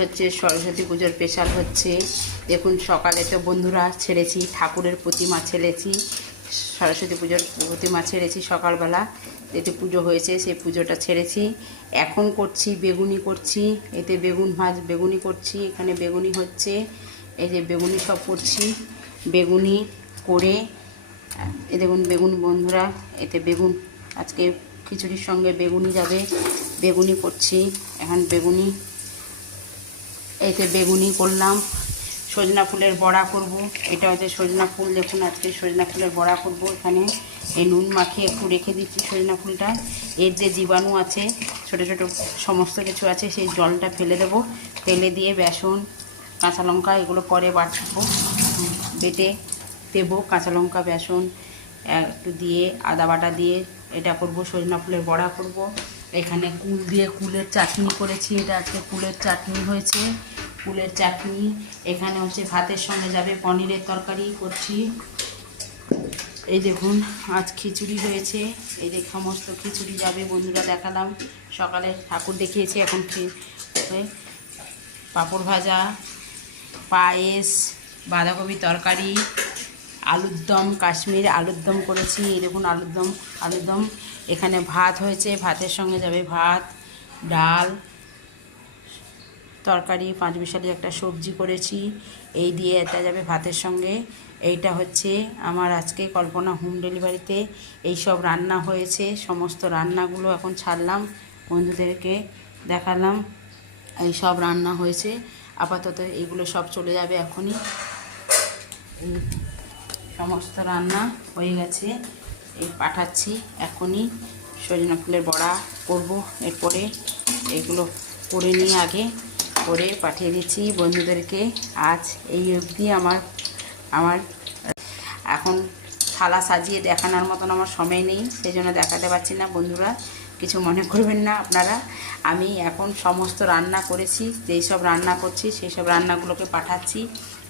হচ্ছে সরস্বতী পুজোর স্পেশাল হচ্ছে। দেখুন সকালে তো বন্ধুরা ছেড়েছি ঠাকুরের প্রতিমা, ছেড়েছি সরস্বতী পুজোর প্রতিমা ছেড়েছি সকালবেলা, এতে পুজো হয়েছে সেই পুজোটা ছেড়েছি। এখন করছি বেগুনি করছি, এতে বেগুনি করছি, এখানে বেগুনি হচ্ছে, এই যে বেগুনি সব করছি। বেগুনি করে এ দেখুন বেগুন বন্ধুরা, এতে বেগুন আজকে খিচুড়ির সঙ্গে বেগুনি যাবে, বেগুনি করছি এখন। বেগুনি, এতে বেগুনি করলাম। সজনা ফুলের বড়া করব, এটা হচ্ছে সজনা ফুল। দেখুন আজকে সজনা ফুলের বড়া করব। এখানে এই নুন মাখিয়ে একটু রেখে দিচ্ছি সজনা ফুলটা। এর যে জীবাণু আছে, ছোট ছোট সমস্ত কিছু আছে, সেই জলটা ফেলে দেব। ফেলে দিয়ে বেসন, কাঁচা লঙ্কা এগুলো পরে বাটবো, বেটে দেবো। কাঁচা লঙ্কা, বেসন একটু দিয়ে, আদা বাটা দিয়ে এটা করব, সজনা ফুলের বড়া করব। এখানে কুল দিয়ে কুলের চাটনি করেছি, এটা আজকে কুলের চাটনি হয়েছে, কুলের চাটনি। এখানে হচ্ছে ভাতের সঙ্গে যাবে পনিরের তরকারি করছি। এই দেখুন আজ খিচুড়ি হয়েছে, এই যে সমস্ত খিচুড়ি যাবে বন্ধুরা। দেখালাম সকালে ঠাকুর দেখিয়েছি, এখন পাঁপড় ভাজা, পায়েস, বাঁধাকপি তরকারি, আলুর দম, কাশ্মীর আলুর দম করেছি। এই দেখুন আলুর দম। এখানে ভাত হয়েছে, ভাতের সঙ্গে যাবে ভাত, ডাল, তরকারি, পাঁচমিশালি একটা সবজি করেছি, এই দিয়ে এটা যাবে ভাতের সঙ্গে। এইটা হচ্ছে আমার আজকে কল্পনা হোম ডেলিভারিতে এই সব রান্না হয়েছে। সমস্ত রান্নাগুলো এখন ছাড়লাম, বন্ধুদেরকে দেখালাম এই সব রান্না হয়েছে। আপাতত এগুলো সব চলে যাবে এখনই। এই সমস্ত রান্না হয়ে গেছে, এই পাঠাচ্ছি এখনই। সজনা ফুলের বড়া করব, এরপরে এগুলো করে নিয়ে আগে করে পাঠিয়ে দিচ্ছি বন্ধুদেরকে। আজ এই অবধি আমার এখন থালা সাজিয়ে দেখানোর মতন আমার সময় নেই, সেই জন্য দেখাতে পারছি না বন্ধুরা, কিছু মনে করবেন না আপনারা। আমি এখন সমস্ত রান্না করেছি, যেই সব রান্না করছি সেই সব রান্নাগুলোকে পাঠাচ্ছি।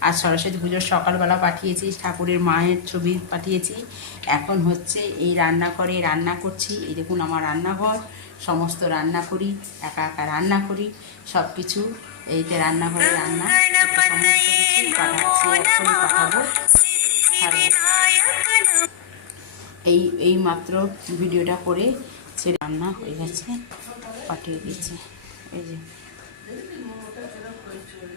আর সরস্বতী পুজোর সকালবেলা পাঠিয়েছি, ঠাকুরের মায়ের ছবি পাঠিয়েছি। এখন হচ্ছে এই রান্নাঘরে রান্না করছি। এই দেখুন আমার রান্নাঘর, সমস্ত রান্না করি, একা একা রান্না করি সব কিছু। এই যে রান্নাঘরে রান্না, সমস্ত কিছু পাঠাচ্ছি, এক্ষুনি পাঠাবো। এই মাত্র ভিডিওটা করে সে রান্না হয়ে গেছে, পাঠিয়ে দিয়েছে। এই যে